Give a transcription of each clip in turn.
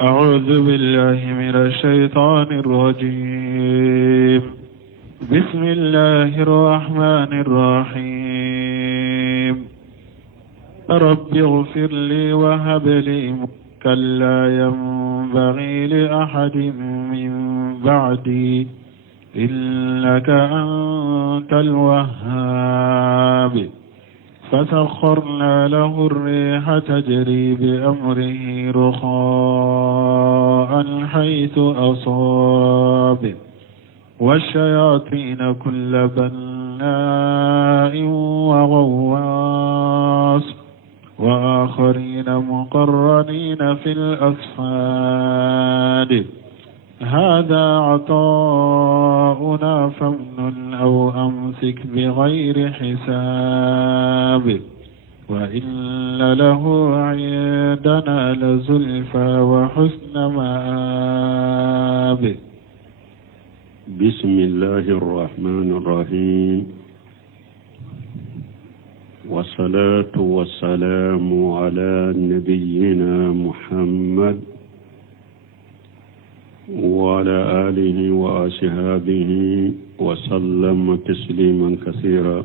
أعوذ بالله من الشيطان الرجيم. بسم الله الرحمن الرحيم. رب اغفر لي وهب لي ملكا لا ينبغي لأحد من بعدي إنك أنت الوهاب. فسخرنا له الريح تجري بأمره رخاء حيث أصاب والشياطين كل بناء وغواص وآخرين مقرنين في الأصفاد. هذا عطاؤنا فامنن أو أمسك بغير حساب وإن له عندنا لزلفى وحسن مآب. بسم الله الرحمن الرحيم. والصلاة والسلام على نبينا محمد وعلى آله وأصحابه وسلم تسليما كثيرا.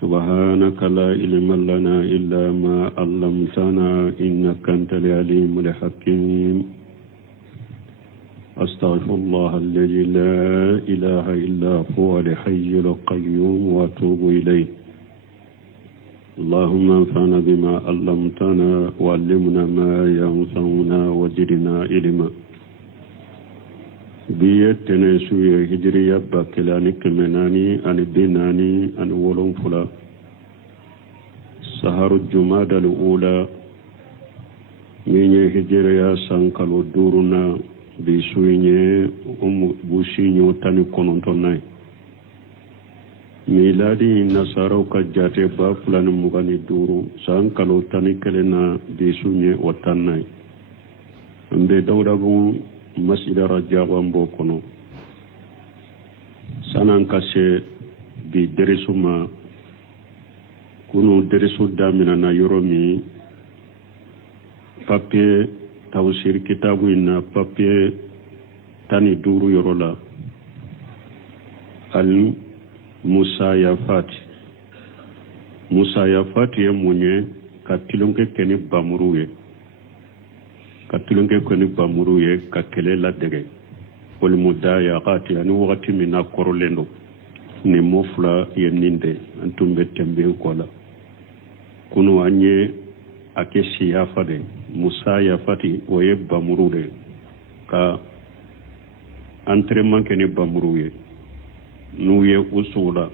سبحانك لا علم لنا إلا ما علمتنا إنك أنت العليم الحكيم. أستغفر الله الذي لا إله إلا هو الحي القيوم وأتوب إليه. اللهم انفعنا بما علمتنا وعلمنا ما ينفعنا وزدنا علما. بيتنا سوية هجرية باكلاني كمناني عن الديناني عن ولون فلا سهر الجمادى الأولى من هجرية سانكالو دورنا بسوية بوشينيو تاني كونونتوناي. miladi nasaraw ka jate ba fulani mugani duru san kalo tani kelena bisunye watannai mbe dawda bu masjid rajawa mbokono sanan kase bi deresuma kunu deresu damina na yoromi papier tawsir kitabu ina papier tani duru yorola al musayafati ye munye katilonke keni bamuruye ka kele la dege wal mudayaqati ani wakati mina korolendo ni mofla ye ninde antumbe tembe kola kunu anye ake siyafade musayafati oye bamurude ka entraînement keni bamuruye nuye usula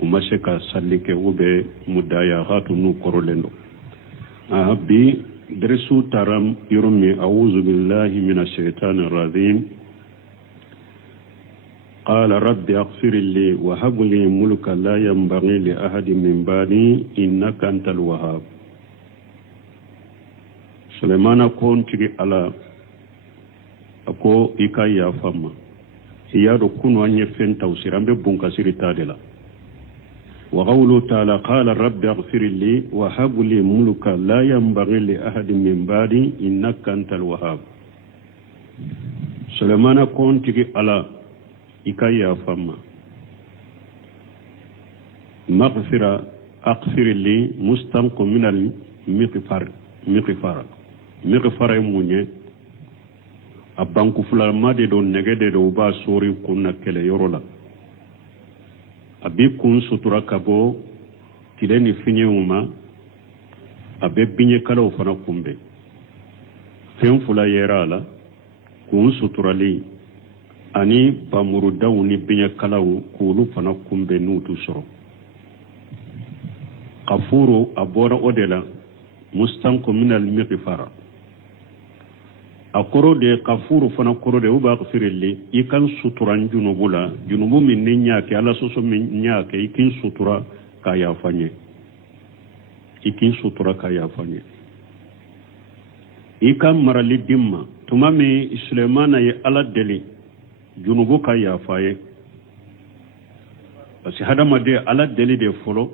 umasheka salike ube mudaya hatu nu korolendo bi dresu taram yurmi a'udhu billahi minash shaitanir rajim. qala rabbi aghfir li wa hab li mulka la yanbaghi li ahadin min ba'di innaka antal wahhab. Sulaimana kon tigi ala ako ikaya fama iyado kuno anye fen tawsir ambe bunka sirita de la wa qawlu ta'ala qala rabbi aghfir li wa hab li mulka la yanbaghi li ahadin min ba'di innaka antal wahhab. Sulaimana kon tigi ala ikaya fama maghfira aghfir li mustanqu min al miqfar munye a banku fulama de do negede do ba sori kunna kele yorola abi kun sutura kabo tileni finyuma abe binye kala ofana kumbe fen fula yerala kun suturali ani bamuru dawni binye kala kulu fana kumbe nutu soro qafuru abora odela mustanqu min al miqfara akoro de kafuru fana koro de uba gfirli ikan suturan junubula junubu min nyake ala soso min nyake ikin sutura ka yafanye ikan marali dimma tumami Sulaimana ye ala deli junubu ka yafaye parce hadama de ala deli de folo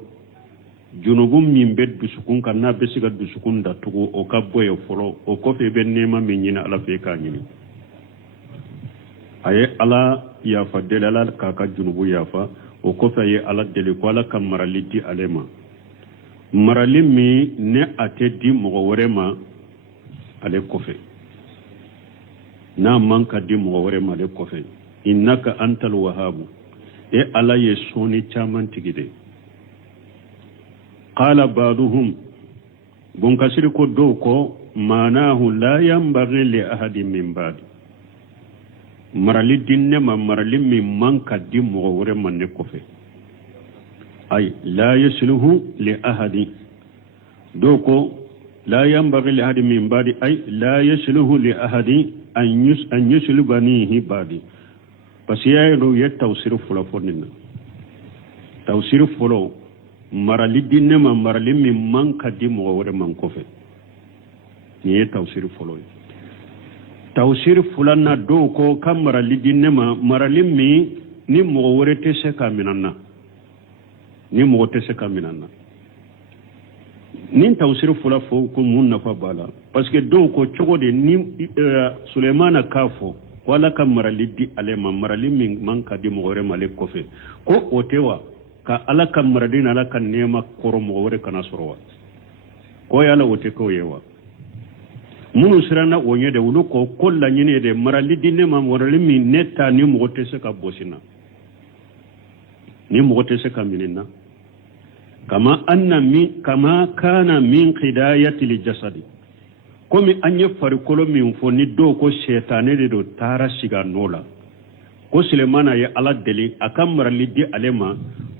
junubum min be dusukun kan na be siga dusukun da tugu o ka boye folo o ko fe be nema min nyina ala fe ka nyini aye ala ya fa delala ka ka junubu ya fa o ko fe ye ala dele ko ala kam maraliti alema maralimi ne ate di mo wore ma ale ko fe na manka di mo wore ma ale ko fe innaka antal wahhabu e ala ye soni chaman tigide qala ba'duhum bon kasiri ko do ko manahu la yanbaghi li ahadin min ba'di marali dinne ma marali min manka di mo wore man ne ko fe ay la yasluhu li ahadi do ko la yanbaghi li ahadin min ba'di ay la yasluhu li ahadi an yuslubanihi ba'di pasiya do ye tawsir fula fonina tawsir fulo marali dinne ma marali min manka di mo wore man ko fe ni ye tawsir fulo tawsir fulana do ko kam marali dinne ma marali mi ni mo wore te se kaminana ni mo te se kaminana nin tawsir fula fo ko mun na fa bala parce que do ko chogode ni Sulaimana kafo wala kam marali di alema marali min manka di mo wore male ko fe ko otewa ka ala kam maradina ala kan nema koro mo wore kana sorwa ko yala wote ko yewa munu sirana onye de wulo ko kolla nyine de marali di nema marali min netta ni mo wote se ka bosina ni mo wote se ka minina kama kana min qidayati li jasadi komi anye farikolo min fo ni do ko shetane de do tara siga nola ko Sulemana ya ala deli akam marali di alema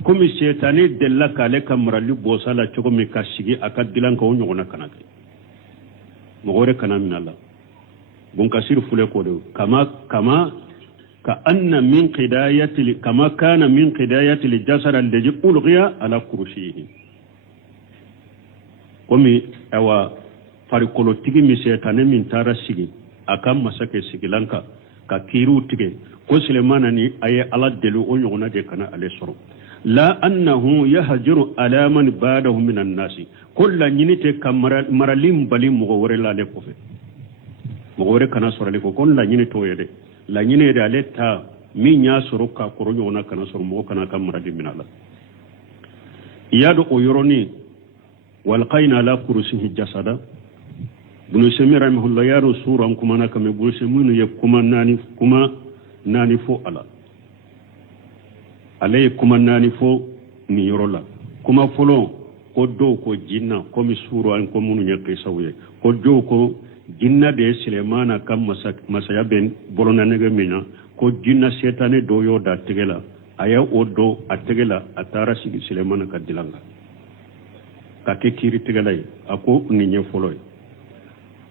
komi shetane della kale kam marali bosala choko mi kashigi akadilan ko nyogona kanake mogore kana minalla bon kasir fule ko do kama ka anna min qidayati kama kana min qidayati li jasad alladhi ulghiya ala kursiyihi komi awa farikolo tigi mi shetane min tara sigi akam masake sigilanka ka kiru tige ko Sulemana ni aye ala delu o nyogona de kana ale soro la annahu yahjuru ala man ba'dahu min an-nasi kullu nyinite kamaralim balim mo wore la le ko fe mo wore kana soro le ko kon la nyini to yede la nyine de ale ta mi nya soro ka ko nyogona kana soro mo kana kamaradim min ala yadu o yoroni walqaina la kursihi jasada bunu semi rahimahullah ya rasulan kuma na kame bunu semunu ye kuma nani fo ala alay kuma nani fo ni yorola kuma folo ko do ko jinna ko mi suru an ko munu nyake sawye ko do ko jinna de Sulemana kam masaya ben bolona nege mina ko jinna setane do yo da tegela aya odo ategela atara sigi Sulemana kadilanga ka ke kiri tegelay ako ni nye folo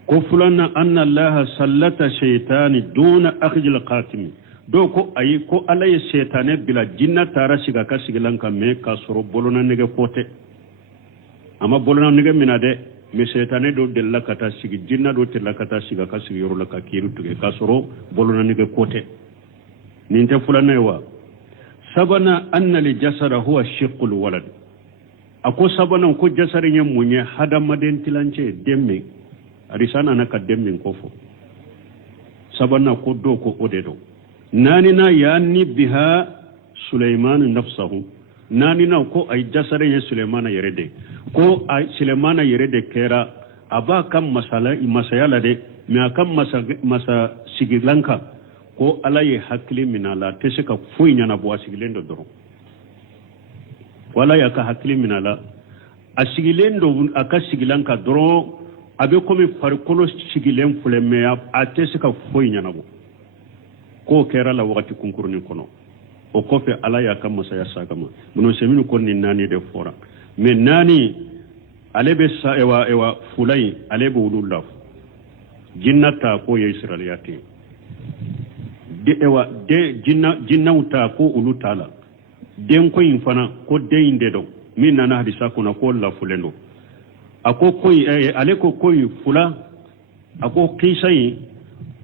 ko fulana anna allaha sallata shaytani duna akhjil qatimi do ko ayi ko alay shaytane bila jinna tara siga ka sigilanka me ka soro bolona nege kote ama bolona nege minade me shaytane do della kata sigi jinna do tella kata siga ka sigi yoro la ka kiru tuge ka soro bolona nege kote ninte fulana wa sabana anna li jasara huwa shiqqul walad ako sabana ko jasare nya munye hada maden tilance demme arisana na ka demme kofo sabana ko do ko odedo nani na yani biha Sulaiman nafsahu nani na ko ay jasare nya Sulaimana yerede ko ay Sulaimana yerede kera aba kam masayala de me akam masa sigilanka ko alaye hakli minala teseka fuinya na bo sigilendo doro wala yaka hakli minala asigilendo aka sigilanka doro abe komi farikolo sigilen fuleme ateseka fuinya na bo ko kera la wakati kunkuruni kono o kofe alaya kam masaya sagama muno seminu konni nani de fora me nani alebe sa ewa fulai alebe wulullah jinnata ko ye israiliyati de ewa de jinnauta ko ulutala den ko infana ko de inde do min nana hadisa kuna ko la fulendo ako koy ale ko koy fula ako kisai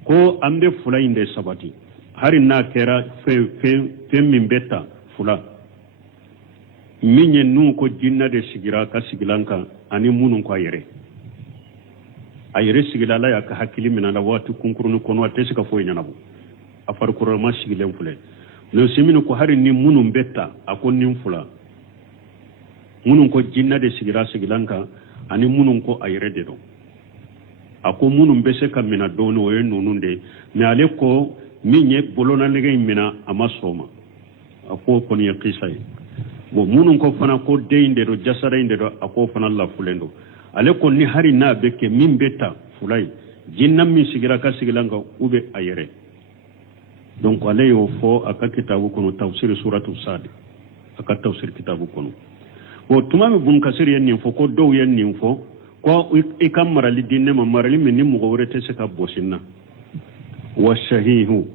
ko ambe fula inde sabati hari na kera fe min beta fula minye nun ko jinna de sigira ka sigilanka ani munun ko ayere sigilala ya ka hakili mina la watu kunkurunu kono atesi ka foyi nyanabu afar kurama sigilen fule le siminu ko hari ni munun betta akon nin fula munun ko jinna de sigira sigilanka ani munun ko ayere de do ako munun bese ka mina dono o nununde me ale ko minye bolona lege mina amasoma ako ko ni qisay bo munun ko fana ko deinde do jasara inde do ako fana la fulendo ale ko ni hari na beke min beta fulay jinna min sigira ka sigilanga ube ayere donc ale yo fo aka kitabu kono tafsir suratu sad aka tafsir kitabu kono o tumami bun kasir yen fo ko dow yen fo ko ikam marali dinne ma marali min ni mugo wore tese ka bosinna wa shahihu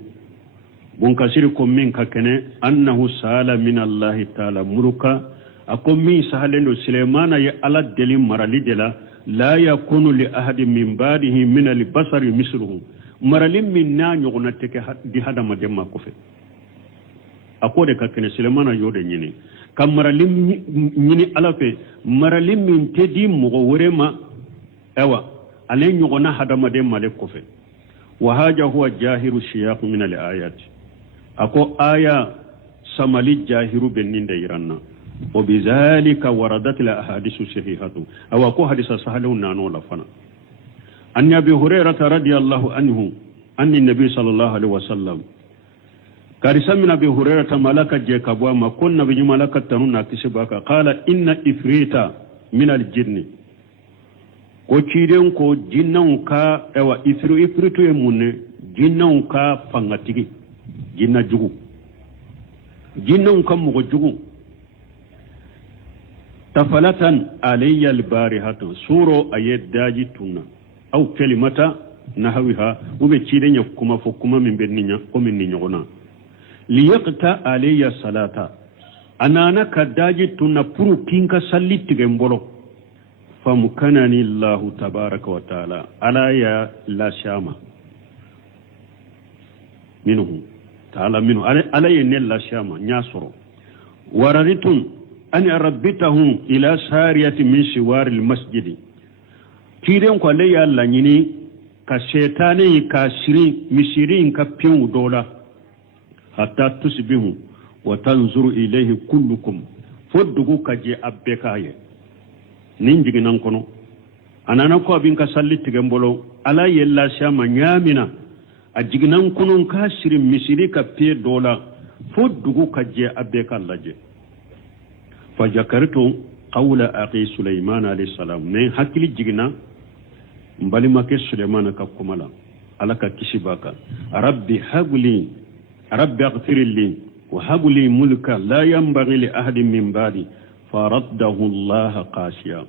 bun kasir ko min ka kene annahu sala min allah ta'ala muruka akom min sahalendo Sulaimana ya ala deli marali dela la yakunu li ahadin min ba'dihi min al-basari misluhu marali min na nyogona teke di hadama demma ko fe akode ka kene Sulaimana yode nyini kam marali nyini ala fe marali min tedi mugo worema ewa ale nyogona hadama demma le ko fe wa haja huwa jahiru shiyaq min al-ayat ako aya samali jahiru beninde iranna وبذلك وردت الأحاديث الصحيحة أو أكو حديث سهلون نانو لفنا أن أبي هريرة رضي الله عنه أن النبي صلى الله عليه وسلم كارثة من أبي هريرة ملكة جيكابوا ما كنا بني ملكة تنونا كسباك قال إن إفريتا من الجن ko ciiden ko jinnan ka ewa ifritu e munne jinnan ka fangatigi jinna jugu jinnan ka mo jugu tafalatan alayya albarihatu suro ayed daji tunna aw kalimata nahwiha ube ciiden ya kuma fo kuma min benninya ko min ni nyogona liyaqta alayya salata anana ka daji tunna puru kinka sallitige mbolo famukanani Allah tabaraka wa taala ala ya la shama minhu taala minhu ala yenel la shama nyasoro wararitun an rabbitahu ila sariyati min shiwar almasjid kiren ko le yalla nyini ka shaytani ka shiri mishirin ka pion dola hatta tusbihu wa tanzuru ilayhi kullukum foddugo kaje abbekaye nin jiginan kono anana ko abin ka salliti gambolo ala yella shama nyamina a jiginan kono ka shiri misiri ka pe dola foddugo kaje abbeka laje fajakartu qawla aqi sulaiman alayhi salam ne hakili jigina mbali make sulaiman ka kumala alaka kishibaka rabbi habli rabbi aghfir li wa habli mulka la yanbaghi li ahadin min ba'di faraddahu allah qashiya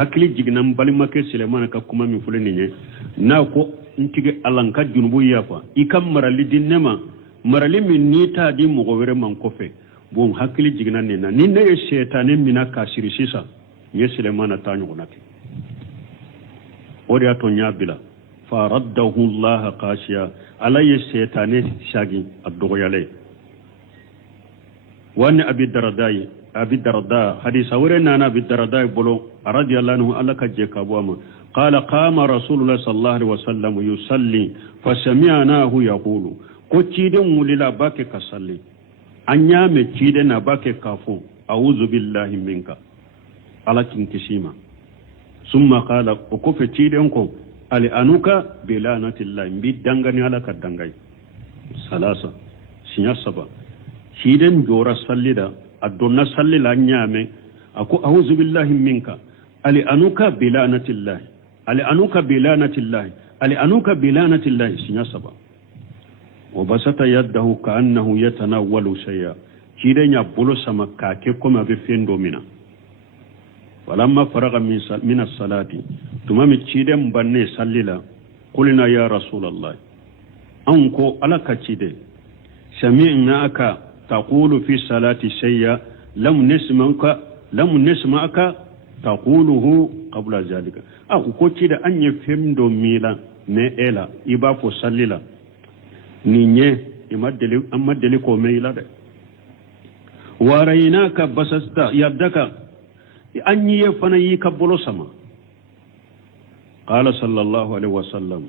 hakili jigina mbali make sulaiman ka kuma min fulani ne na ko ntige alanka junubu yafa ikam marali dinnema marali min nita di mo wore man kofe bon hakili jigina ne na ni ne shaytanin mina kasiri sisa ye Sulaimana ta nyonake ori ato nyabila faraddahu Allah qashiya ala ye shaytanin shagi addugo yale wani abi darda hadisa wore nana abi darda bolo radiyallahu anhu alaka je kabwama qala qama rasulullah sallallahu alaihi wasallam yusalli fa sami'nahu yaqulu ko cidin mulila bake kasalli anya me cide na bake kafo a'udhu billahi minka alakin kishima summa qala ko fe ciden ko ali anuka bilanatillahi bi dangani alaka dangai salasa sinya saba ciden jora sallida adonna sallila nyame ako a'udhu billahi minka ali anuka bilanatillahi ali anuka bilanatillahi ali anuka bilanatillahi sinya saba وبسط يده كأنه يتناول شيئا كيدن يبولو سما كاكي كما بفين دومينا ولما فرغ من الصلاة تمام كيدن بني سللا قلنا يا رسول الله أنكو على كيدن سمعناك تقول في الصلاة شيئا لم نسمعك تقوله قبل ذلك أكو كيدن أن يفهم دوميلا نئلا إبافو سللا ninye imadeli ko meila de waraynaka basasta yaddaka anyi fanayi kabolo sama qala sallallahu alaihi wasallam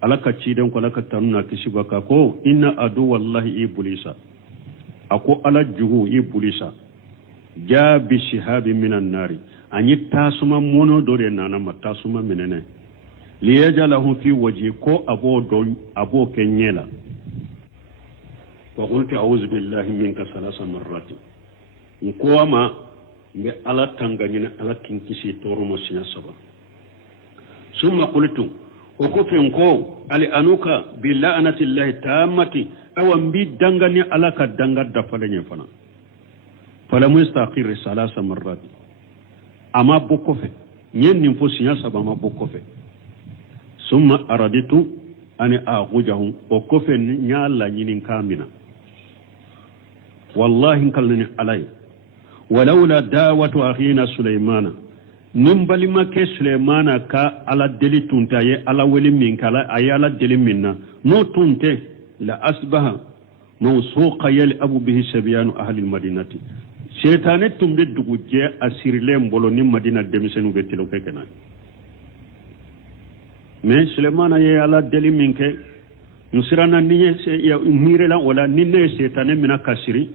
alaka ciden ko laka tanuna kishibaka ko inna adu wallahi iblisa ako ala juhu iblisa ja bi shihabi minan nari anyi tasuma mono dore nana matasuma menene liyajalahu fi waji ko abo kenyela wa qultu a'udhu billahi minka salasa marrati ko ma be ala tanganyina ala kinkisi toromo sinya saba summa qultu o ko fenko ali anuka billahi llahi tammati awan bi dangani ala ka dangar da falanye fana fala mustaqir salasa marrati ama bokofe nyen nim fo sinya saba ma bokofe summa araditu ani aqujahu o kofe nyalla nyinin kamina wallahi kallani alai walaula dawatu akhina sulaymana nimbali make sulaymana ka ala deli tunta ye ala weli min kala ayala deli minna no tunte la asbaha mawsuqa yal abu bihi sabyanu ahli almadinati shaytane tumde duguje asirile mbolo ni madina demisenu betilo kekena mais sulaymana ye ala deli minke nusirana niye ya mirela wala ninne shaytane mina kasiri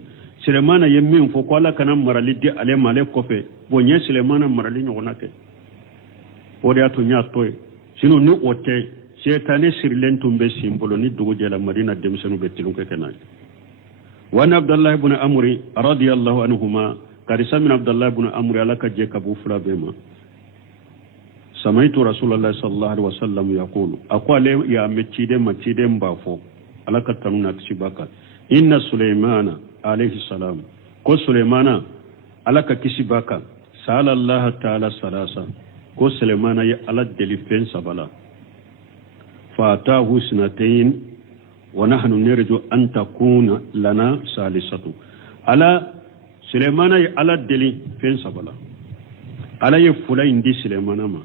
Sulemana yemmin fo ko ala kana marali di ale male kofe bonye Sulemana marali nyona ke odi ato nya toy sino ni ote setane sirlen tumbe simbolo ni dugo jela madina demsenu betilun ke kenay wa abdullah ibn amri radiyallahu anhuma karisa min abdullah ibn amri ala ka je kabu fula bema samaitu rasulullah sallallahu alaihi wasallam yaqulu aqwale ya mechide machide mbafo ala ka tanuna kishibaka inna sulaymana alayhi salam ko sulaymana alaka kisibaka sallallahu ta'ala salasa ko sulaymana ya ala delifen sabala fatahu sanatayn wa nahnu narju an takuna lana salisatu ala sulaymana ya ala delifen sabala ala ya fula indi sulaymana ma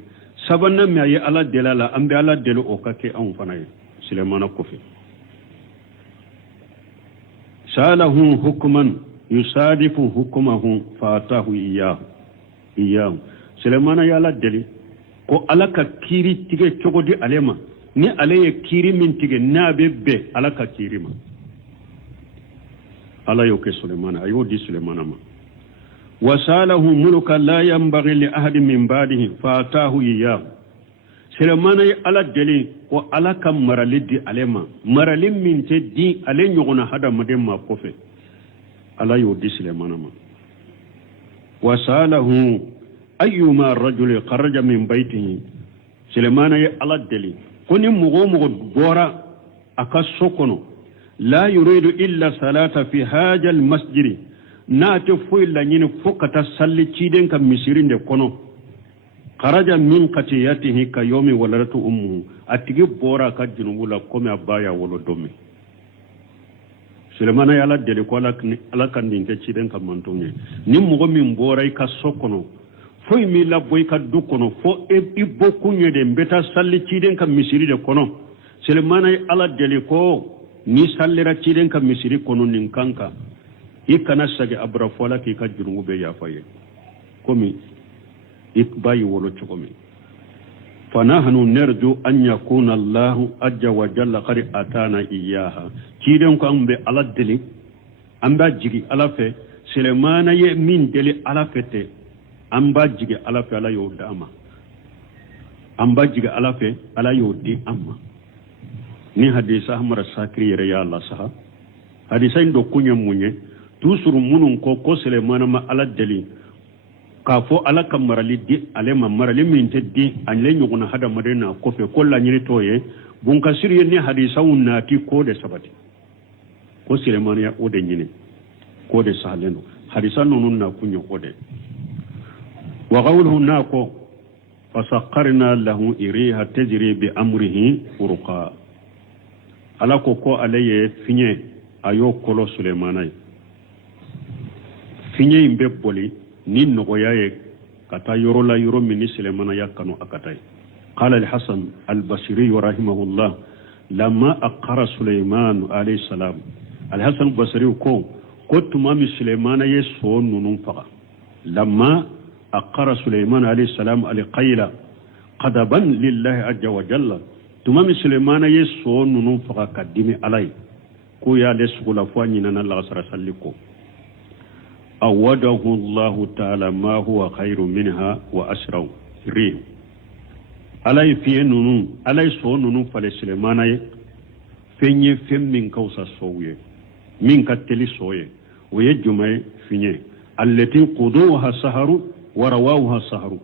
sabanna me ya ala delala ambe ala delu okake an fanaye sulaymana kofi salahu hukman yusadifu hukmahu fatahu iyahu Sulemana yala deli ko alaka kiri tige chogodi alema ni aleye kiri min tige nabe be alaka kiri ma ala yoke Sulemana ayo di Sulemana ma wasalahu mulka la yanbaghi li ahadin min ba'dihi fatahu iyahu Sulemana ala deli ko alaka maralidi alema maralim min te di ale nyogona hada madem ma kofe ala yo di Sulemana ma wasalahu ayyuma rajul kharaja min baytihi Sulemana ala deli koni mugo bora aka sokono la yuridu illa salata fi haja al masjid na te fu illa nyini fokata salli ciden kam misirinde kono kharaja min qatiyatihi ka yawmi waladatu ummu atigi bora ka junubula kome abaya wolo domi Sulemana yala dele ko ala kan dinke ciden kam mantonye ni mugo min bora ka sokono foy mi la boy ka du kono fo e bokku nyede mbeta salli ciden kam misiri de kono Sulemana ala dele ko ni sallira ciden kam misiri kono nin kanka ikana sage abra fola ki ka junube ya faye komi ikbayi wolo chokomi fanahnu narju an yakuna Allah azza wa jalla qad atana iyaha ciden ko ambe ala deli amba jigi ala fe Sulemana ye min deli ala fete amba jigi ala fe ala yo dama amba jigi ala fe ala yo di amma ni hadisa hamara sakri yere ya Allah saha hadisa ndo kunya munye tusuru munun ko Sulemana ma ala deli ka fo ala kamarali di ale ma marali min te di anle nyuguna hada madena ko fe ko la nyiri toye bun kasiri ni hadisa unnati ko de sabati ko Sulemana ya ode nyine ko de sahaleno hadisa nunun na kunyo ode wa qawluhu nako fasaqarna lahu iriha tajri bi amrihi urqa ala ko alaye finye ayo kolo Sulemana finye imbe boli ni nogoyaye kata yoro la yoro min Sulemana yakano akatai qala al-Hasan al-Basri rahimahullah lamma aqara Sulaiman alayhi salam al-Hasan al-Basri ko ko tuma mi suleymana ye so nunun faga lamma aqara suleyman alayhi salam alqayla qadaban lillahi azza wa jalla tuma mi suleymana ye so nunun faga kadimi alay ko ya le sugula fo nyina la sara salliko awadahu allah ta'ala ma huwa khairu minha wa asraw ri alay fi nunun alay so nunun fale suleymana ye fenye femmin kausa soye min kateli soye waye jumay finye allati quduha saharu wa rawawha saharu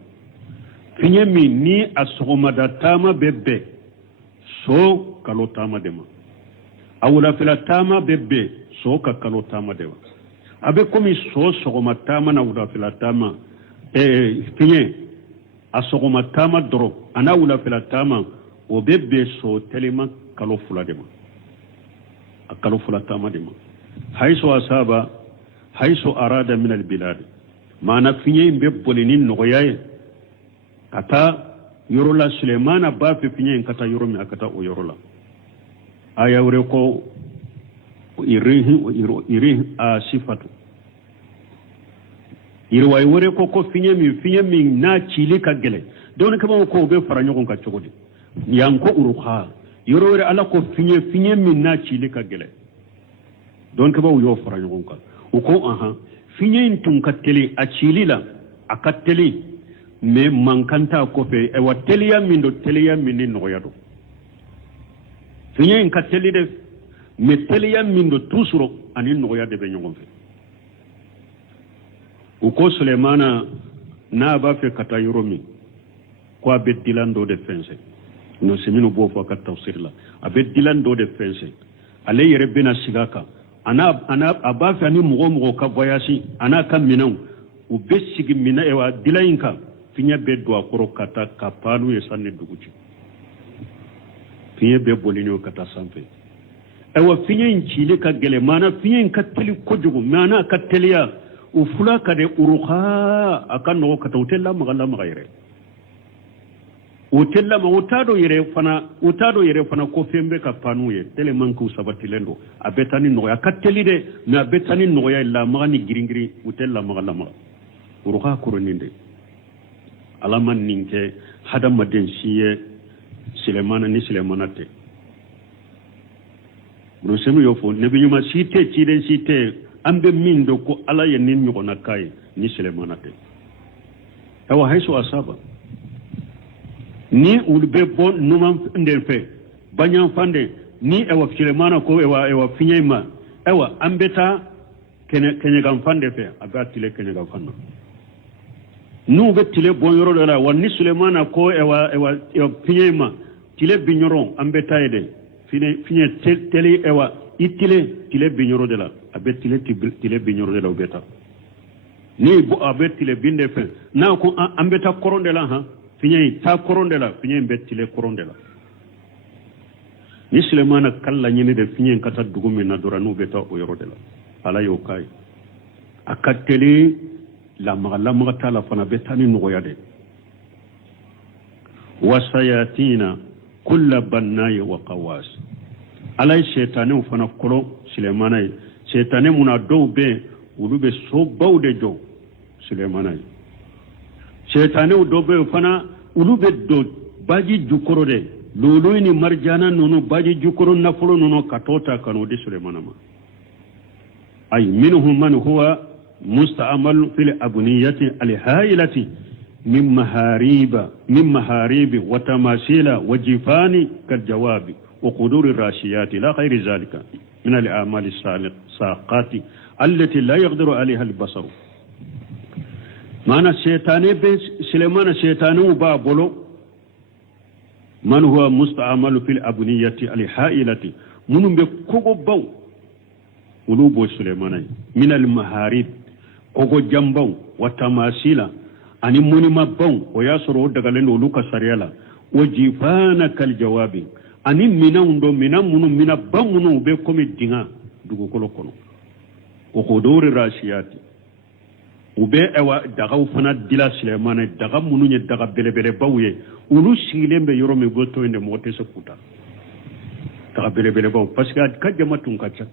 finye min ni asghumada tama bebbe so kalo tama dema awula fila tama bebbe so ka kalo tama dema abe komi so sghuma tama na wula fila tama finye asghuma tama dro ana wula fila tama o bebbe so telema kalo fula dema akalo fula tama dema hayso asaba hayso arada min albilad mana finye imbe bolinin nogoyaye kata yorola suleymana ba fe finye kata yoromi akata o yorola aya wure ko irihi asifatu irway wure ko finye mi na chili ka gele don kaba ko be faranyo kon ka chogodi yanko uruha yoro wure ala ko finye mi na chili ka gele don kaba yo faranyo kon ka uko aha finye tun kateli a chilila akateli me mankanta ko fe e wateliya min do teliya min ni noyado finye kateli de me teliya min do tusuro ani noyade be nyogon fe uko sulemana na ba fe kata yoromi ko abe dilando de fense no semino bo fo ka tafsir la abe dilando de fense ale yere bena sigaka ana abafi ani mugo ka voyage ana ka minan u besigi mina ewa dilayinka finya be do akoro kata kapalu yesanne duguci finya be bolinyo kata sanfe ewa finya inchile ka gele mana finya ka teli kojugo mana ka teliya u fula ka de uruha akan no kata utella magalla magayre utella ma utado yere fana ko fembe ka panuye tele manku sabati lendo abetani no ya kateli de na betani no ya la magani giringiri utella magalla maga uruha kuroninde alaman ninke hadam maden siye sulemana ni sulemanate no semu yofo nebi nyuma site ambe mindo ko ala yenin nyoko nakai ni sulemanate tawa haiso asaba ni ulbe bon numam ndelfe banyan fande ni ewa sulemana ko ewa finyema ewa ambeta kene gam fande fe abatile kene gam fanno nu be tile bon yoro de la woni sulemana ko ewa finyema tile binyoron ambeta ede finye tele ewa itile tile binyoro de la abetile tile binyoro de la obeta ni bo abetile binde fe na ko ambeta koronde la ha finye ta koronde la finye betile koronde la ni sulemana kala nyine de finye kata dugumi na dora nu beta o yoro de la ala yo kai akatele la magala tala fana betani nogoyade wasayatina kulla bannai wa qawas alay shaytanu fana kolo sulemanay shaytanu muna dowbe ulube so bawde jo sulemanay shaytanu dobe fana ulube do baji jukoro de loloyni marjana nono baji jukoro nafolo nono katota kanodi sulemanama ay minhum man huwa مستعمل في الأبنية الهائلة من محاريب وتماثيل وجفان كالجواب وقدور الراشيات لا غير ذلك من الأعمال الساقات التي لا يقدر عليها البصر معنى الشيطان سليمان الشيطان بابلو من هو مستعمل في الأبنية الهائلة من بكوكو باو ولوبو سليمان من المحاريب kogo jambau wata masila ani muni mabau o yasoro daga lendo luka sariala o jifana kal jawabi ani mina munu mina bamunu be komi dinga dugo kolo o kodori rasiyati ube ewa daga ufana dila sulemana daga munu nye daga belebele bawye ulu silembe yoro me goto ende mote se kuta daga belebele baw parce que ka jamatun kacha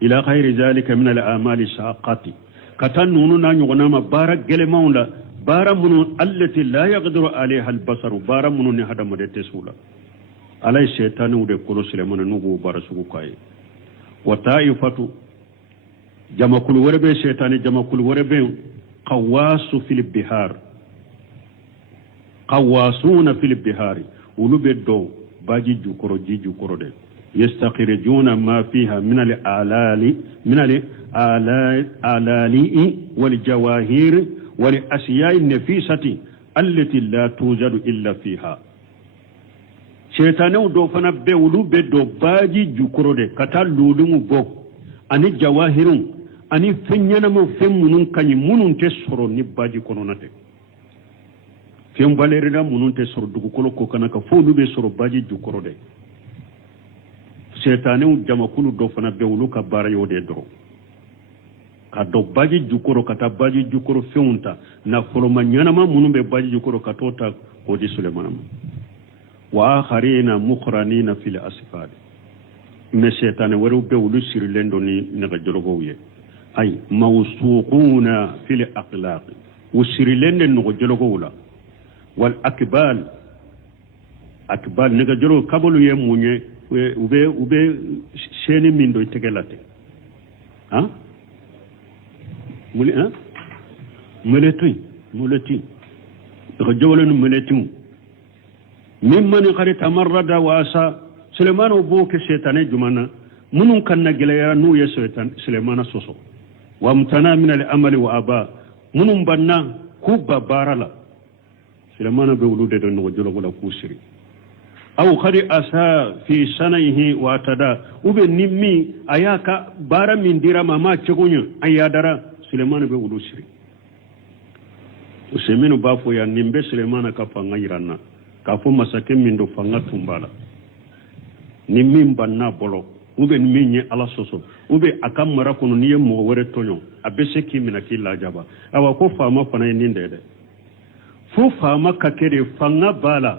ila khayri zalika min al amali shaqati katan nunu na nyugona ma bara gele maunda bara munu allati la yaqdiru alayha al basaru bara munu ni hada mo de tesula alay shaytanu de kolo sulemana nugo bara sugu kay wa ta'ifatu jamakul warbe shaytani jamakul warbe qawasu fil bihar qawasuna fil bihari ulube do baji jukoro jiju korode yastakhrijuna ma fiha min al-alali min al-alali wal jawahir wal asya'i nafisati allati la tujadu illa fiha shaytanu do fana be ulube do baji jukorode kata lulungu bo ani jawahirun ani fenyana mo femmunun kanyi munun te soro ni baji kononate fen valerina munun te soro dugukolo ko kanaka fo lube soro baji jukorode shaytanu jamakulu do fana be ulu ka bara yode do ka do baji jukoro kata baji jukoro feunta na folo manyana ma munun be baji jukoro katota ko di sulemanam wa akharina muqranina fil asfal me shaytanu waru be ulu sirilendo ni naga jorogowe ay mawsuquna fil aqlaq usirilende no jologowla wal akbal naga joro kabolu ye munye ube sheni mindo tegelate ha muli ha muleti daga jowlen muleti mimman qad tamarrada wa asa Sulemana bo ke shaytane jumana munun kanna gelaya nu ye shaytan Sulemana soso wa mutana min al-amali wa aba munun banna kubba barala Sulemana be wulude don no jolo wala kusiri aw khadi asa fi sanaihi wa tada ube nimmi ayaka bara min dira mama cegunyo ayadara Sulemana be wulu siri usemenu bafo ya nimbe Sulemana ka fanga iranna ka fo masake min do fanga tumbala nimmi banna bolo ube minye ala soso ube akam mara kono niye mo wore tonyo abese kimina kila jaba awa ko fama fana ninde de fo fama kakere fanga bala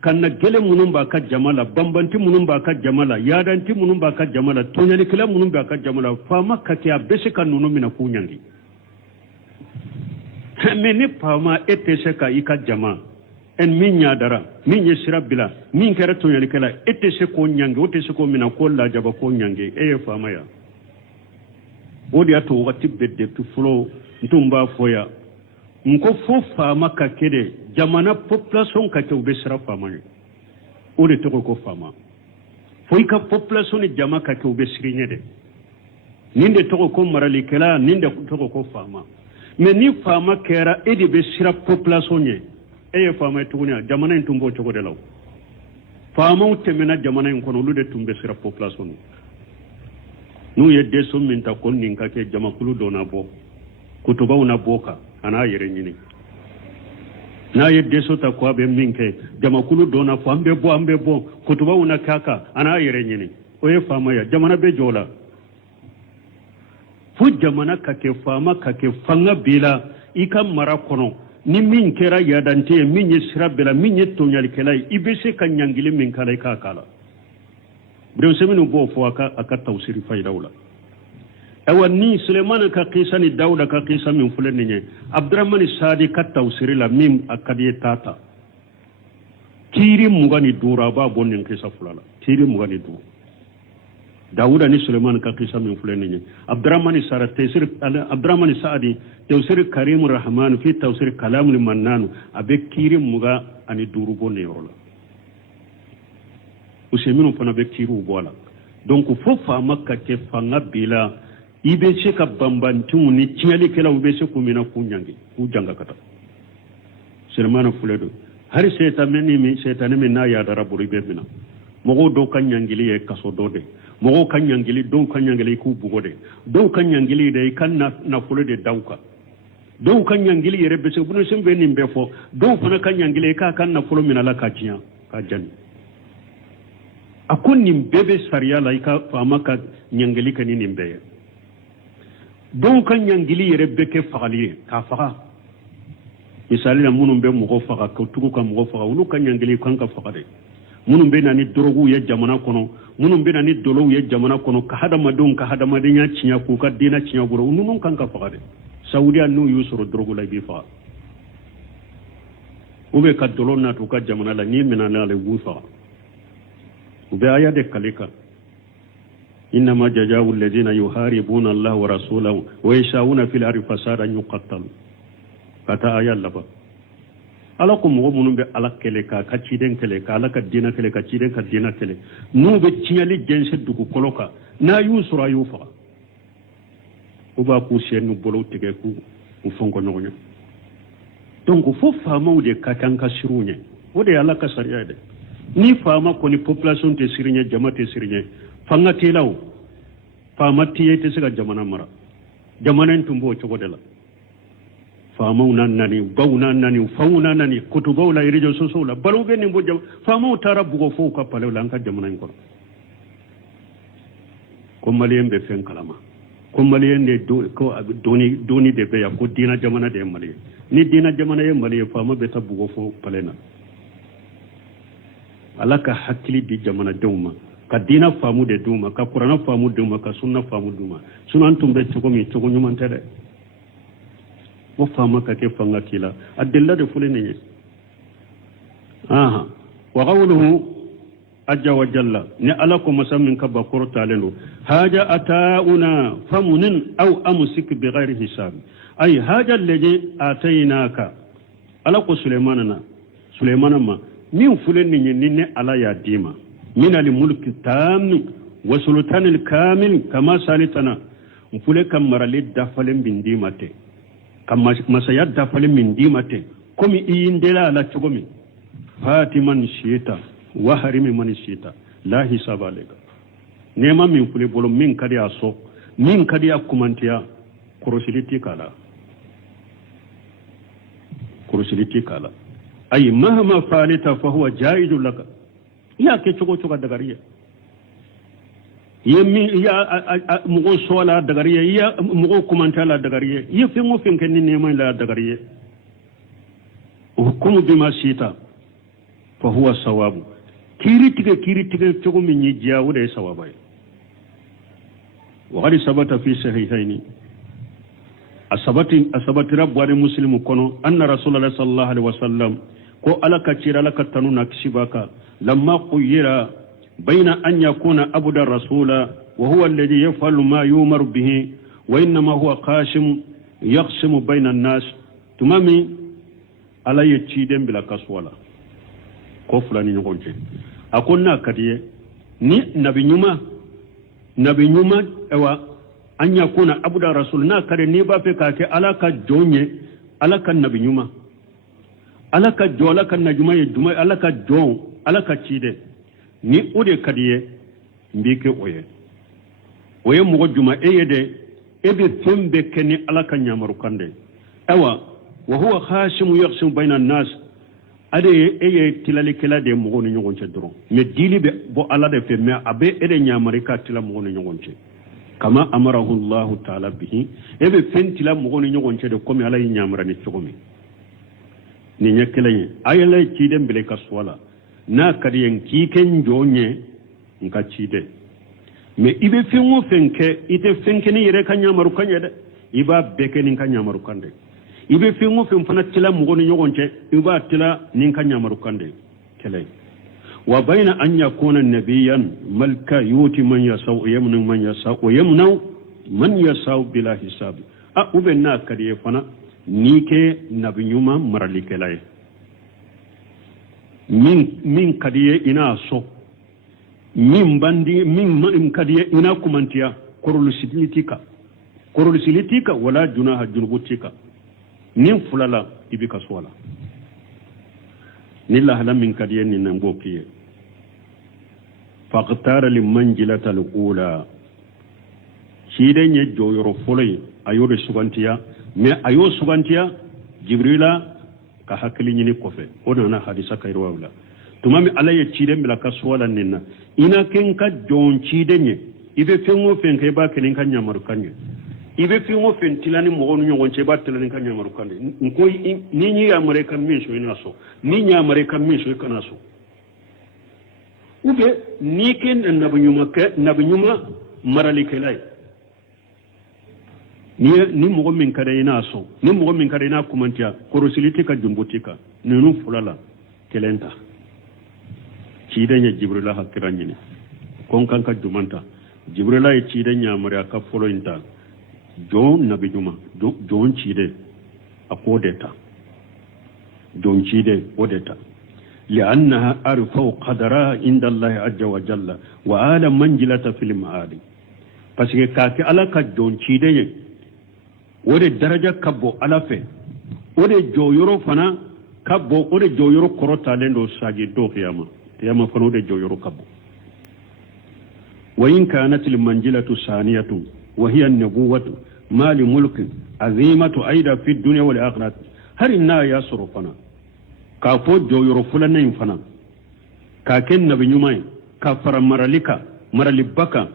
kanna gele munun ba ka jamala bambanti munun ba ka jamala yadanti munun ba ka jamala tonyali kala munun ba ka jamala fama kake abese kanunu mina kunyangi meni fama etese ka ika jama en minya dara minye sirabila min kera tonyali kala etese ko nyangi otese ko mina ko la jaba ko nyangi fama ya odi ato wakati bedde tu flow ntumba foya nko fo fama kakede jamana population kake ubesira fama ni odi to ko fama foika population ni jama kake ubesiri de ninde to ko marali kala ninde to ko fama me ni fama kera edi besira population ni fama tunya jamana ntumbo choko de law fama utemena jamana nkono lude tumbesira population nu yedde so min ta kon nin kake jamakulu dona bo kutuba una boka ana yere nyini na yedde so ta ko be min ke jamakulu dona fo ambe bo kutuba una kaka ana yere nyini o fama ya jamana be jola fu jamana kake fama kake fanga bila ikam mara kono ni min kera yadante min yisra bila min yetonyal kelai ibese kan nyangili min kala kala Bro semenu bo fo aka tawsiri faydawla awa ni Sulemana ka qisani Dawda ka qisa min fulani nye Abdurrahman Sadi ka tawsiri la mim akadiye tata tiri mugani dura ba bonin qisa fulala tiri mugani dura Dawda ni Sulemana ka qisa min fulani nye Abdurrahman Saadi tawsir Karim Rahman fi tawsir Kalamul Mannan abe kiri muga ani duru bonne yorola useminu fana be kiru bola donc fo fama ka ke fanga bila ibe se ka bambantu ni tiali kala ube se kumina kunyangi ujanga kata Sulemana fuledo hari setani mi na ya dara buri be bina mogo do kanyangili e kaso dode mogo kanyangili do kanyangili ku bugode do kanyangili de kan na fulede dauka do kanyangili yere be se bunu sembe ni mbefo do fana kanyangili ka kan na fulo mina la kachiya ka jani akun nim bebe sariya laika fama ka nyangili ka ni nimbe don kan nyangili yere beke fagali ka faga misali na munun be mugo faga ko tugu ka mugo faga ulu kan nyangili kan ka faga de munum be nani dorogu ye jamana kono munum be nani dolow ye jamana kono ka hadamadon ka hadamadenya cinya ku ka dina cinya goro nunun kan ka fagade saudiya nu yusuru dorogu la bi fa ube ka dolon na to ka jamana la ni menana le wufa ube aya de kalika إنما جزاء الذين يحاربون الله ورسوله ويسعون في الأرض فسادا يقتلوا kata aya laba ala ko mo munum be ala kele ka ciden kele ka ala ka dina kele ka ciden ka dina kele nu be tinyali gense dugu koloka na yusura yufa uba ku senu bolo tige ku ufongo nonya donc fo fama de katanka sirunye wode ala ka sariya de ni fama ko ni population te sirinya jamate sirinya fanga tilaw fama tiye te siga jamana mara jamana tumbo chogodela famawna nani bawna nani fawna nani kutubawla irijo sosola balube ni mboja famaw tara bugo fo ka pale lanka jamana ngor ko malien be fen kalama ko malien de do ko doni de be ya ko dina jamana de malien ni dina jamana ye malien fama be ta bugo fo pale na alaka hakili di jamana dewma ka dina famu de duma ka qur'ana famu duma ka sunna famu duma sunan tumbe to mi to nyuma tere wo fama ka ke fanga kila adilla de fulene ni aha wa qawluhu ajja wa jalla ni ala ko masamin ka bakoro talelo haja atauna famunin aw amsik bi ghairi hisab ay haja alladhi atainaka ala ko sulaimana ma min fulene ni ne ala ya dima min al mulki tam wa sultan al kamil kama salitana mfule kam marali dafalen bindimate kama masaya dafalen bindimate komi indela la chogomi fatiman shita wa harimi man shita la hisaba lega nema min fule bolo min kadi aso min kadi akumantiya korosiliti kala ay mahma falita fa huwa jaidu laka ya ke chogo dagariya yemi ya mugo sola dagariya ya mugo kumantala dagariya ya fengo fenke ni nema la dagariya hukumu bima sita fa huwa sawabu kiri tige chogo min yijiya wada sawaba wa qad sabata fi sahihaini asabati rabbani muslimu kono anna rasulullah sallallahu alaihi wasallam ko alaka cira alaka tanuna kishibaka lamma quyira bayna an yakuna abda rasula wa huwa alladhi yaf'alu ma yu'maru bihi wa inma huwa qashim yaqsimu bayna an-nas tumami ala yeciden bila kaswala ko fulani ngonje akonna kadiye ni nabi nyuma ewa an yakuna abda rasul na kare ni ba fe kake alaka jonye alaka nabi nyuma alaka jola kan najuma ye duma alaka jon alaka cide ni ode kadiye mbike oye mugo juma eyede ebe tembe keni alaka nyamaru kande ewa wa huwa khashimu yaqsimu bayna an-nas ade eye tilali kala de mugo ni nyogon ce dron me dili be bo ala de fe me abe ede nyamari ka tila mugo ni nyogon ce kama amarahu Allah ta'ala bihi ebe fentila mugo ni nyogon ce de komi ala yi nyamara ni chogomi ni nyekele ayala cide mbele kaswala na kadiyen kiken jonye nka cide me ibe fengo fenke ite fenke ni yere kanya maru kanya de iba beke ni kanya maru kande ibe fengo fen fana tila mugo ni nyogonche iba tila ni kanya maru kande kele wa bayna an yakuna nabiyan malka yuti man yasau yamnu man yasau yamnu man yasau bila hisab a ube na kadiye fana nike nabi nyuma maralikelaye min kadiye ina so min bandi min kadiye ina kumantiya korolusitika wala junaha junubutika nin fulala ibika swala nilla hala min kadiye ni nambokiye faqtara limanjilata alula shide nye joyoro folay ayore sugantiya mais ayo sugantiya jibrila ka hakili nyini kofe ona hadisa kairwawla tumami alaye cide mila kaswala ninna ina kenka jon cide nye ibe fengo fenke ba kenin kan nyamaru kanye ibe fengo fentilani mo onu ngonche ba tilani kan nyamaru kanye nko ni ya mareka misho ina so ni nya mareka misho kana so ube ni ken nabi nyuma marali kelay ni mogo min kada ina so ni mogo min kada ina kumantia korosiliti ka jumbutika nenu fulala kelenta cidenya jibrila hakiranyini kon kan ka jumanta jibrila e cidenya mari aka folo inta jon nabi nyuma jon cide akodeta jon cide odeta لأنها أرفع قدرها عند الله عز وجل وآل منجلة في المعالي parce كاكي على كجون تشيدي ودي درجة كبو على في ودي جو يورو فنا كبو ودي جو يورو كروتا لندو ساجي دو قياما فنو دي جو يورو كبو وإن كانت المنجلة ثانية وهي النبوة ما لملك عظيمة أيضا في الدنيا والآخرة هل إنها يسر فنا ka fo joyoro fulana in fana ka ken nabi nyumai ka fara maralibaka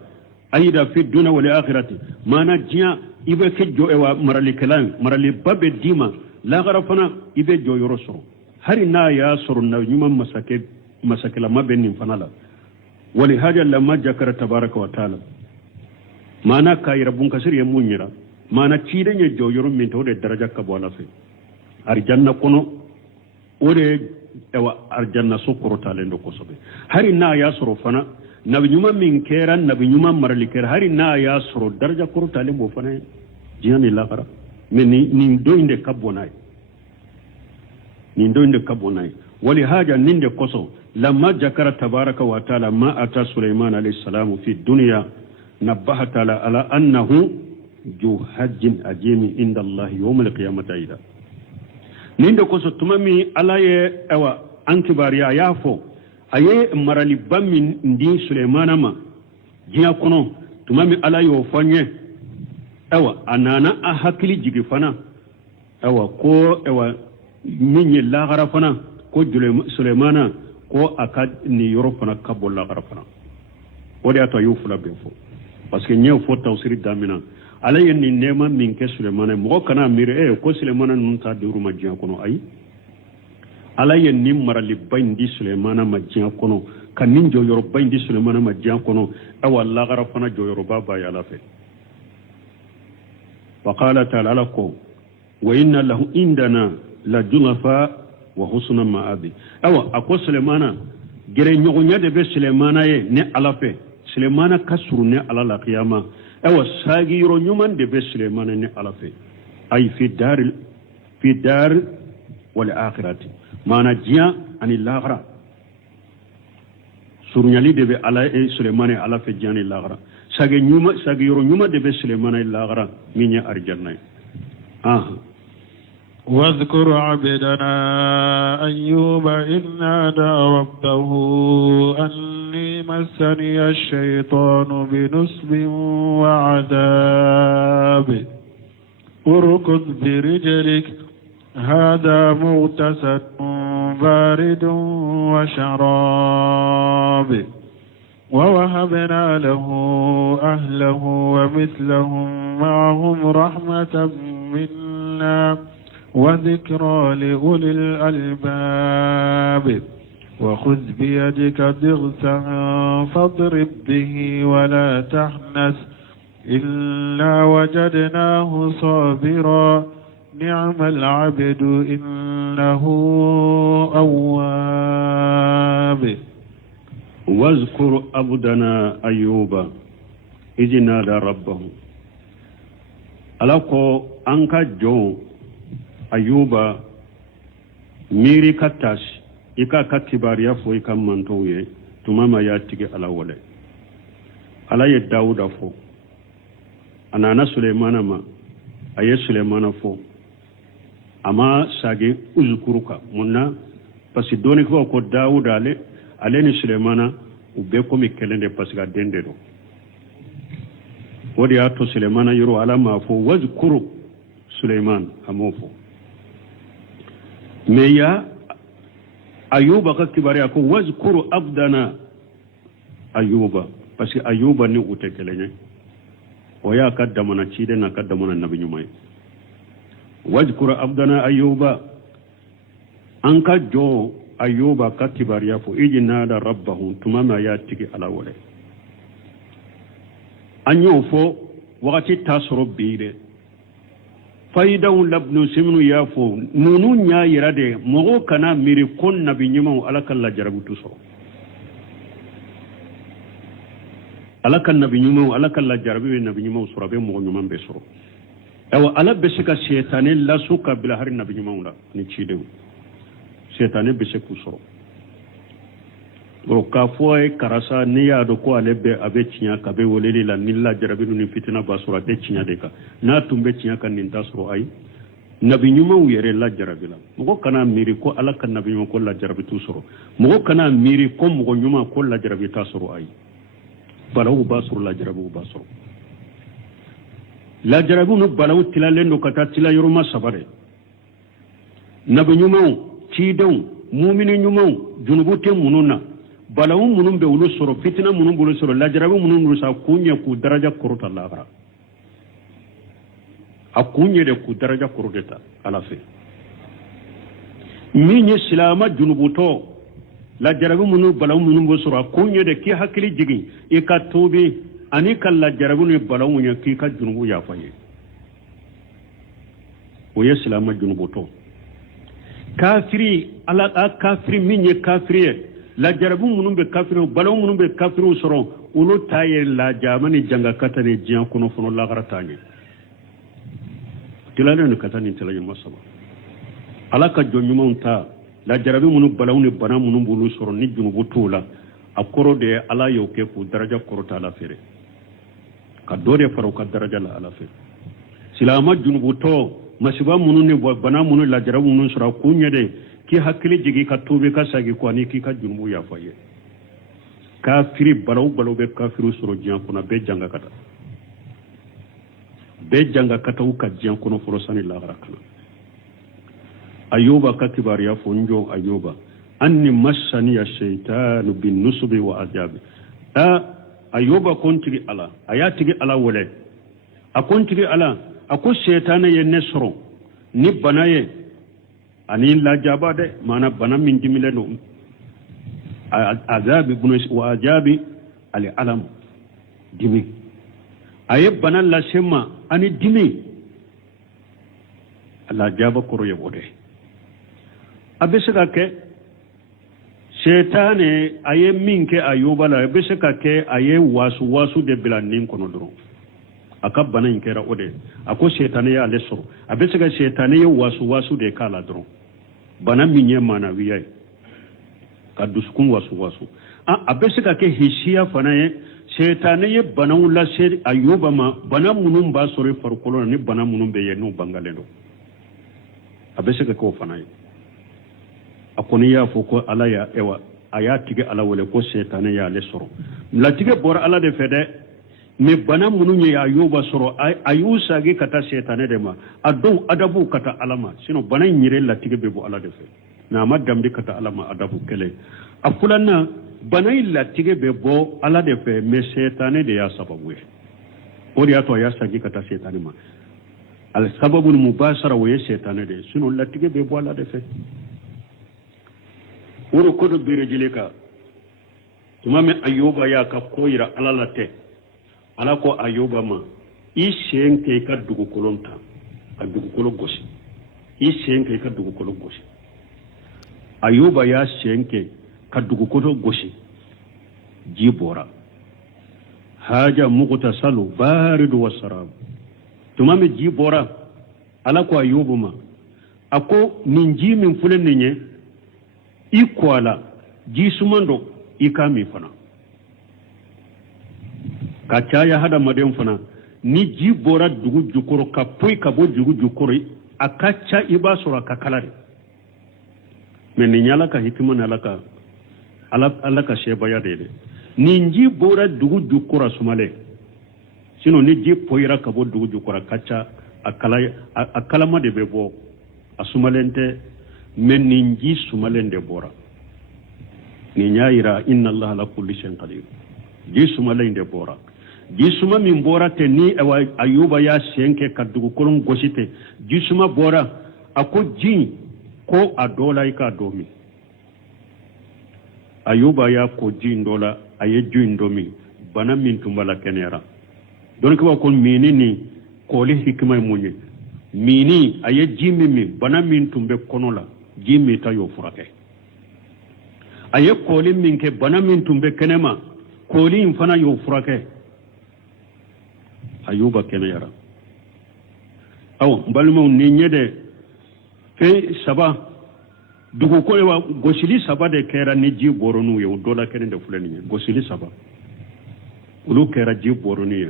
aida fi duna wal akhirati mana jiya ibe ke jo ewa maralikalan maralibabe dima la gara fana ibe joyoro soro hari na ya soro nabi nyuma masakila mabenin fana la wali haja lamma jakara tabaraka wa taala mana kai rabbun kasir ya munyira mana cidenya joyoro min to de daraja ka bola fe arjanna kono ore ewa arjanna sokoro talendo ko sobe hari na ya soro fana nabi nyuma min kera nabi nyuma marali kera hari na ya soro daraja koro talembo fana jiyani lakara men ni doinde kabonai wali haja ninde koso lamma jakara tabaraka wa taala ma ata sulaiman alayhi salam fi dunya nabaha taala ala annahu ju hajjin ajimi inda allah yawm al-qiyamati aida ninde koso tumami alaye ewa ankibariya yafo aye marali bammi ndi Suleimana ma jiya kono tumami alaye ofanye ewa anana a hakili jigi fana ewa ko ewa minye lagara fana ko Suleimana ko aka ni yoro fana kabo lagara fana odi ato yufula befo parce que nyew fo tawsiri damina ala yenni nema min ke Sulemana mo kana mire ko Sulemana nun ta duru majja kono ay ala yenni marali bandi Sulemana majja kono kanin jo yoro bandi Sulemana majja kono awalla gara fana jo yoro baba ya lafe wa qala ta'ala ko wa inna lahu indana la junafa wa husna ma'abi awa ako Sulemana gere nyogo nyade be Sulemana ye ne alafe Sulemana kasuru ne ala la qiyama awa sagiro nyuman de be Suleimana ne alafe ay fi dar wal akhirati mana jiya ani laghra surnyali de be ala Suleimana alafe jani laghra sagiro nyuma de be Suleimana laghra minya arjanna واذكر عبدنا أيوب إذ نادى ربه أني مسني الشيطان بنصب وعذاب اركض برجلك هذا مغتسل بارد وشراب ووهبنا له أهله ومثلهم معهم رحمة منا وذكرى لأولي الألباب وخذ بيدك ضغثا فاضرب به ولا تحنث إلا وجدناه صابرا نعم العبد إنه أواب واذكر عبدنا أيوب إذ نادى ربه ألاكو أنك جو ayuba miri katas ika katibariya fo ika mantoye tumama ya tige ala wale ala ye dauda fo anana Suleimana ma aye Suleimana fo ama sage uzkuruka munna pasi doni ko dauda ale ni Suleimana ube ko mi kelende pasi ga dende do wodi ato Suleimana yoro ala ma fo wazkuru Suleiman amofo meya ayuba ka kibari ko wazkuru abdana ayuba parce que ayuba ni utekelenye o ya kaddamana cide na kaddamana nabi nyumay wazkuru abdana ayuba anka jo ayuba ka kibariya fo iji nada rabbahu tuma ma ya tigi ala wale anyo fo wakati tasoro biire faidaw labnu simnu ya fo nunu nya yirade mogo kana miri kon nabi nyima ala kala jarabutu so ala kan nabi nyuma ala kala jarabi nabi nyuma surabe mogo nyuma be soro ewa ala besika shaytane la suka bila har nabi nyuma ni chidew shaytane besiku soro ka foye karasa ni ya do ko alebe abe cinya ka be woleli la nilla jarabinu ni fitina basura de cinya de ka na tumbe cinya kan nin tasro ay nabi nyuma yere la jarabila mo kana miri ko ala kan nabi nyuma ko la jarabitu soro mo kana miri ko mo nyuma ko la jarabita soro ay balawu basuru la jarabu basuru la jarabu no balawu tilalendo kata tila yoruma sabare nabi nyuma ci don mu'mini nyuma junubu te mununa balawu munun be wulu soro fitina munun bulu soro la jarabu munun bulu sa kunya ku daraja kuruta lahara akunye de ku daraja kurudeta ala fe minye silama junubuto la jarabu munun balawu munun bulu soro akunye de ki hakili jigi e ka tobi ani kal la jarabu ne balawu nya ki ka junubu ya faye o ye silama junubuto kafiri ala kafiri minye kafiri la jarabu munun be kafiru balaw munun be kafiru soro ulo taye la jamani janga katane jian kono fono la garatanye tilale no katani tilale masaba ala ka jonyuma unta la jarabu munun balaw ne bana munun bulu soro ni junubu tula akoro de ala yoke fu daraja korota la fere ka dore faro ka daraja la ala fere silama junubu to masiba munun ne bana munun la jarabu munun soro kunya de ki hakili jigi ka tobe ka sagi ko ani ki ka junmu ya faye kafiri balaw be kafiru soro jian kuna be janga kata u ka jian kuna foro sani la garakana ayuba ka kibariya fonjo ayuba anni massani ya shaytanu bin nusbi wa ajabi ayuba kontigi ala ayatigi ala wole akontigi ala ako shaytana yenne soro ni banaye ani la jaba de mana bana min dimile no azabi bunus wa ajabi ali alam dimi aye bana la sema ani dimi la jaba koro yebode abesaka ke shaytane aye minke ayuba la abesaka ke aye wasu de bilanin kono dro aka bana inkera ode ako shaytane ya lesoro abesaka shaytane ya wasu de kala dro bana minye mana wiye ka duskun wasu abesaka ke hishiya fana ye shaytane ye bana wala se ayuba ma bana munun ba sore farkolo ni bana munun be ye no bangalendo abesaka ko fana ye akoni ya foko ala ya ewa aya tige ala wala ko shaytane ya le soro la tige bor ala de fede me bana munun ye ayuba soro ayusa ge kata shaytane de ma adu adabu kata alama sino bana nyire la tige be bo ala de fe na madamdi kata alama adabu kele afulanna bana illa tige be bo ala de fe me shaytane de ya sababu ori ato ya sagi kata shaytane ma al sababu mubashara wa ya shaytane de sino la tige be bo ala de fe wuro kodo birejileka tumame ayuba ya ka koira ala la te ala ko ayuba ma ishenke ka dugu kolonta ka dugu kolo gosi ishenke ka dugu kolo gosi ayuba ya shenke ka dugu kolo gosi jibora haja muqtasalu baridu wasarab tumame jibora ala ko ayuba ma ako min ji min fulen nye ikwala ji sumando ikami fana ka caya hada maden fana ni ji bora dugu jukoro ka poi ka bo dugu jukoro akacha iba sura ka kalare men ni nyala ka hikima na alaka alaka sheba ya dede ni ji bora dugu jukoro sumale sino ni ji poira ka bo dugu jukoro kacha akala ma de bebo asumalente men ni ji sumalende bora ni nyaira inna allaha la kulli shay'in qadir ji sumalende bora jisuma min bora te ni ayuba ya shenke kadugu kolon gosite jisuma bora ako jin ko adola ika domi ayuba ya ko jindola aye jindomi bana min tumbala kenera donc wa kon minini ko li hikma munye mini aye jimmi bana min tumbe konola jimmi ta yo furake aye ko li min ke bana min tumbe kenema ko li fana yo furake ayuba kenera aw balmo ni nyede fe saba dugu ko wa gosili saba de kera ni ji boronu yo dola kene de fulani gosili saba ulu kera ji boronu ye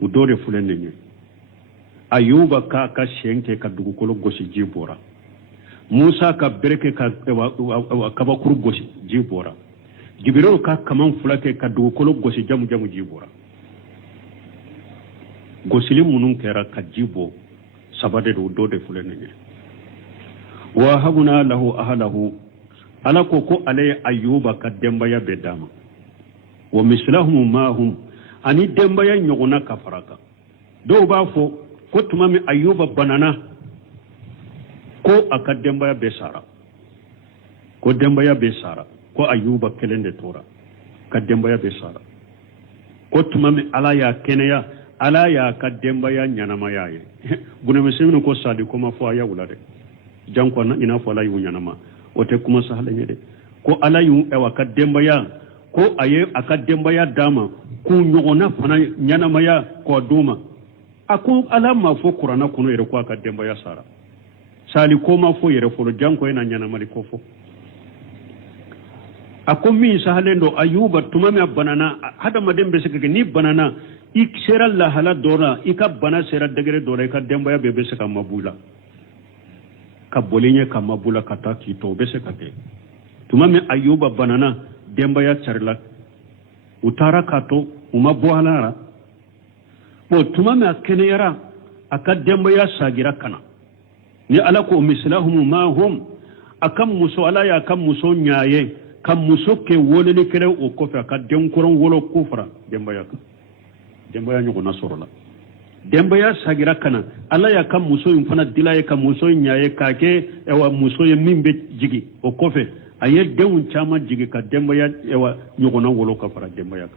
u dole fulani ne ayuba ka shenke ka dugu ko gosi ji bora musa ka bereke ka kabakuru gosi ji bora jibril ka kaman fulake ka dugu ko gosi jamu ji bora gosili munun kera ka jibo saba de dole fulani ne wa habuna lahu ahlahu ala ko alay ayuba ka dembaya bedama wa mislahum ma hum ani dembaya nyogona kafaraka do ba fo ko tumami ayuba banana ko aka dembaya besara ko dembaya besara ko ayuba kelende tora ka dembaya besara ko tumami ala ya keneya ala ya ka dembaya nyanama yaye bune mesemino ko sadi ko ma fo aya wulade janko na ina fo la yu nyanama o te kuma sahala nyede ko ala yu e waka dembaya ko aye aka dembaya dama ku nyogona fana nyanama ya ko duma ako ala ma fo qur'ana kuno ere ko aka dembaya sara sali ko ma fo yere fo janko ina nyanama li ko fo ako mi sahalendo ayuba tumami banana hada madembe seke ni banana ik sera la hala dora ika bana sera degere dora ika dembaya bebe seka mabula ka bolinye ka mabula kata kito bese kate tumame ayuba banana demba ya charla utara kato uma bohalara bo tumame akene yara aka demba ya sagira kana ni ala ko mislahum ma hum akam muso ala ya kam muso nyaaye kam muso ke wolele kere o ko fa ka denkoron wolo kufra demba ya nyugo nasorola demba ya sagira kana ala ya kam muso yin fana dilaye kam muso nyaaye kake ewa muso ye mimbe jigi o kofe aye dewun chama jigi ka demba ya ewa nyugona wolo ka fara demba ya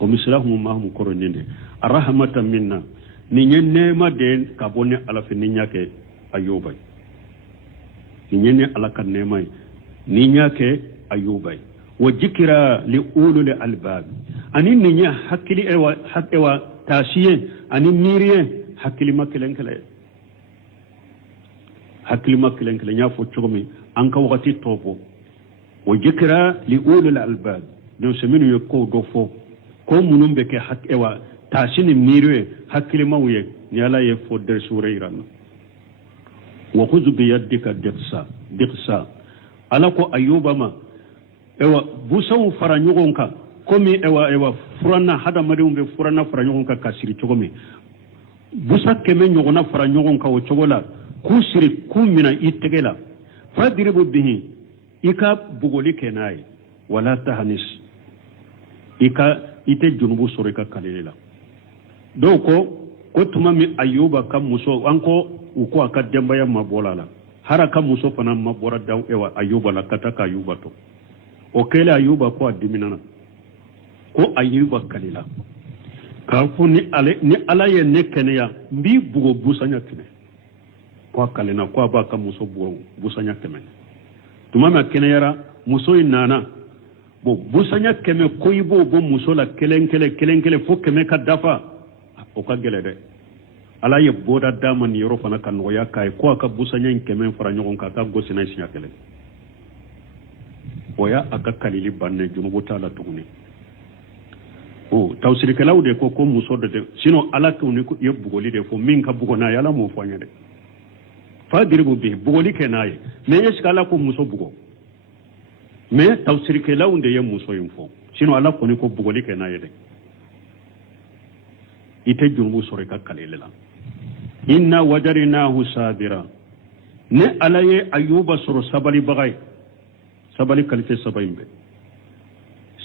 o mislahum ma hum koroninde arahmatan minna ni nyenne ma den ka bonne ala fi ni nyake ayuba ni nyenne ala kan nema ni nyake ayuba wa jikra li ulul albab ani ni nya hakili ewa tasiye ani miriye hakili makelenkele nya fo chomi an ka wakati topo wa jikra li ulul albab do seminu yo ko do fo ko munum be ke hak ewa tasini miriye hakili mawye ni ala ye fo der sura iran wa khudh bi yadika diqsa ala ko ayuba ma ewa busaw faranyugonka komi ewa furana hada madumbe furana faranyogonka kasiri chogomi busa keme nyogona faranyogonka o chogola kusiri kumina itegela fadribu bihi ika bugoli kenai wala tahnis ika ite junubu soreka kalela ko tumami ayuba kam muso anko uko akademba ya mabolala haraka muso fana mabora daw ewa ayuba la kataka ayuba to okele ayuba ko adiminana ko ayuba kalila ka fu ni ala ye ne kenya mbi bugo busanya kene ko kalena ko ba ka muso bugo busanya keme tumama kene yara muso inana bo busanya keme ko ibo bo muso la kelenkele fo keme ka dafa o ka gele de ala ye boda dama ni yoro fana kan no ya kai ko ka busanya keme fara nyogon ka gosina sinya kele oya aka kalili banne junubu tala tuguni o tawsiri kalaw de ko muso de sino ala ko ni ko yebugoli de fo min ka bugona yala mo fanya de fa diribu bi bugoli kenaye me yeskala ko muso bugo me tawsiri kalaw de ye muso yimfo sino ala ko ni ko bugoli kenaye de ite junubu sore ka kalilela inna wajarinahu sabira ne alaye ayuba soro sabali bagay sabali kalite sabayimbe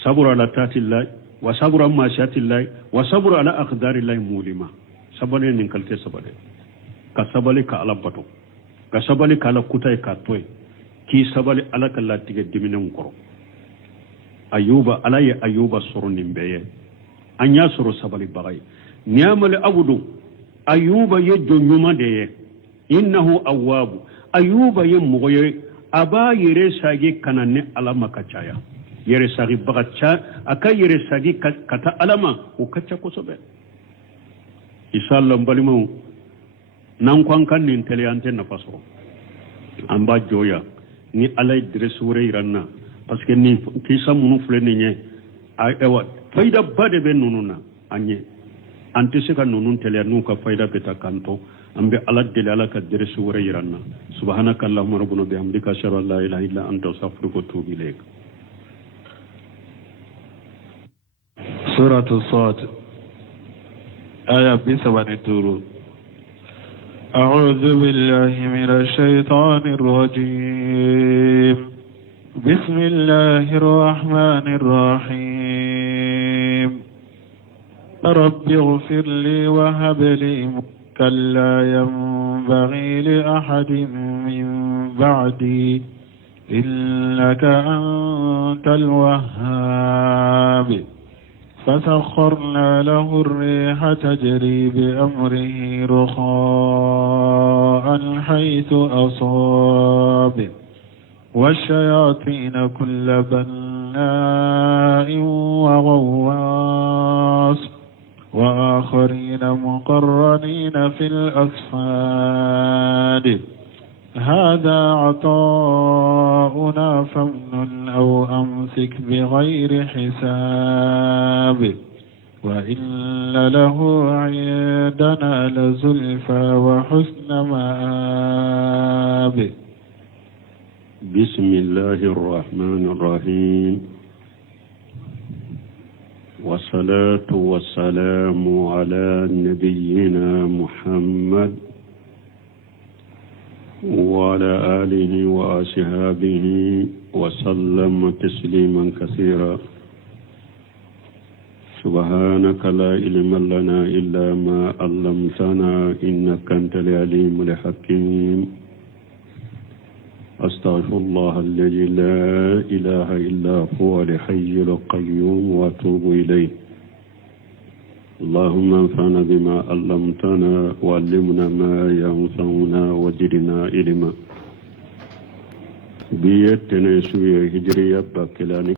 sabura ala tatillah wa sabura ma shatillah wa sabura ala aqdarillah mulima sabali nin kalite sabale ka sabali ka alabato ka sabali ka ala kutay ka toy ki sabali ala kala tige diminen koro ayuba ala ye ayuba soro nimbeye anya soro sabali bagay niamale abudu ayuba ye jonyuma de ye innahu awwabu ayuba ye mogoye aba yere sagi kanane ala makachaya yere sagi bagacha aka yere sagi kata alama o kacha kosobe isallam balimo nan kwankan ni tele antenne paso amba joya ni alay dress wure iranna parce que ni kisa munu fuleni nye ewa faida bade be nununa anye ante se ka nunun tele nu ka faida beta kanto ambe ala dele ala ka dress wure iranna subhanaka allahumma rabbuna bihamdika ashhadu an la ilaha illa anta astaghfiruka wa atubu ilayk suratu sad aya 72 أعوذ بالله من الشيطان الرجيم بسم الله الرحمن الرحيم رب اغفر لي وهب لي ملكا لا ينبغي لأحد من بعدي إنك أنت الوهاب فسخرنا له الريح تجري بأمره رخاء حيث أصاب والشياطين كل بناء وغواص وآخرين مقرنين في الأصفاد هذا عطاؤنا فامنن أو أمسك بغير حساب وإن له عندنا لزلفى وحسن مآب بسم الله الرحمن الرحيم والصلاة والسلام على نبينا محمد وعلى آله وأصحابه وسلم تسليما كثيرا سبحانك لا علم لنا إلا ما علمتنا إنك أنت العليم الحكيم أستغفر الله الذي لا إله إلا هو الحي القيوم وأتوب إليه اللهم انفعنا بما علمتنا وعلمنا ما ينفعنا وزدنا علما بيتنا سوية هجرية باكلاني